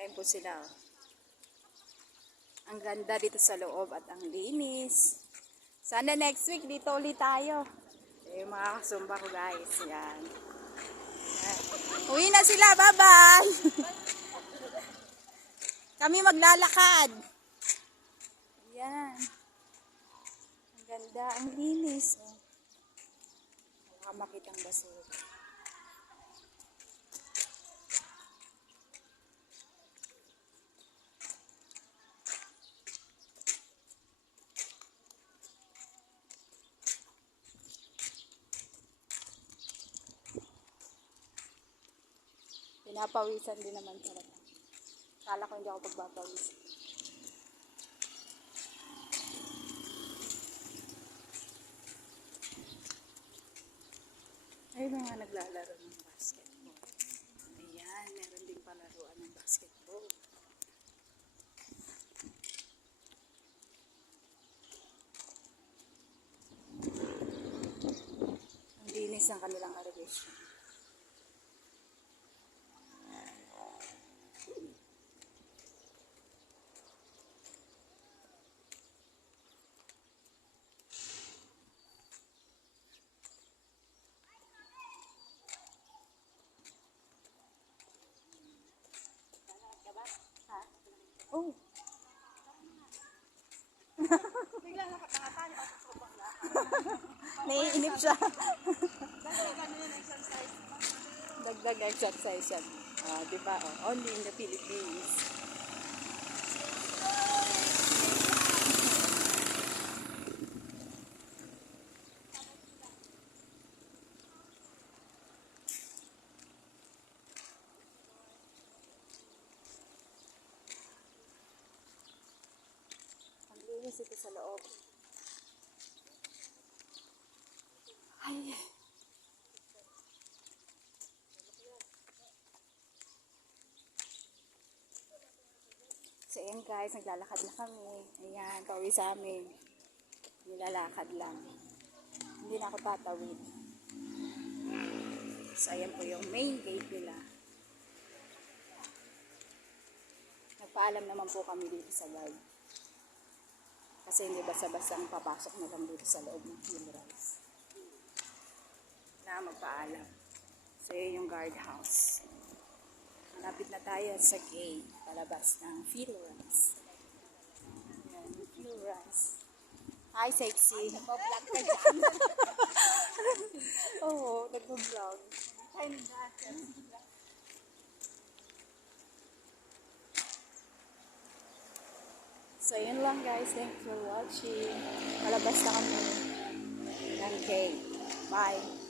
Ayun po sila. Oh. Ang ganda dito sa loob at ang linis. Sana next week dito ulit tayo. Yung mga kasumba ko guys. Yan. Uwi na sila. Bye-bye. Kami maglalakad. Yan. Ang ganda. Ang linis. Oh. Wala makitang basura. Pinapawisan din naman talaga. Kala ko hindi ako pagpapawisan. Ay, mga naglalaro ng basketball. Ayan, meron din palaruan ng basketball. Ang linis ng kanilang arrangement. Oh. Bigla nakatangatan ako sa bangla. Naiinip siya. Dagdagan yun exercise. Dagdag exercise yan. Diba? Oh, only in the Philippines. Ang linis ito sa loob. Ay. So ayan guys, naglalakad na kami. Ayan, pauwi sa amin. Nilalakad lang. Hindi na ako tatawid. So ayan po yung main gate nila. Nagpaalam naman po kami dito sa guard. Kasi hindi basta-basta ang papasok na lang dito sa loob ng Philrise. Na magpaalam. So yun yung guard house. Malapit na tayo sa gate, palabas ng Philrise. Ayan, Philrise. Hi, sexy. Nagpa-vlog ka dyan. Oo, nagpa-vlog. So, yun lang guys. Thanks for watching. Palabas na kami ng gate. Bye.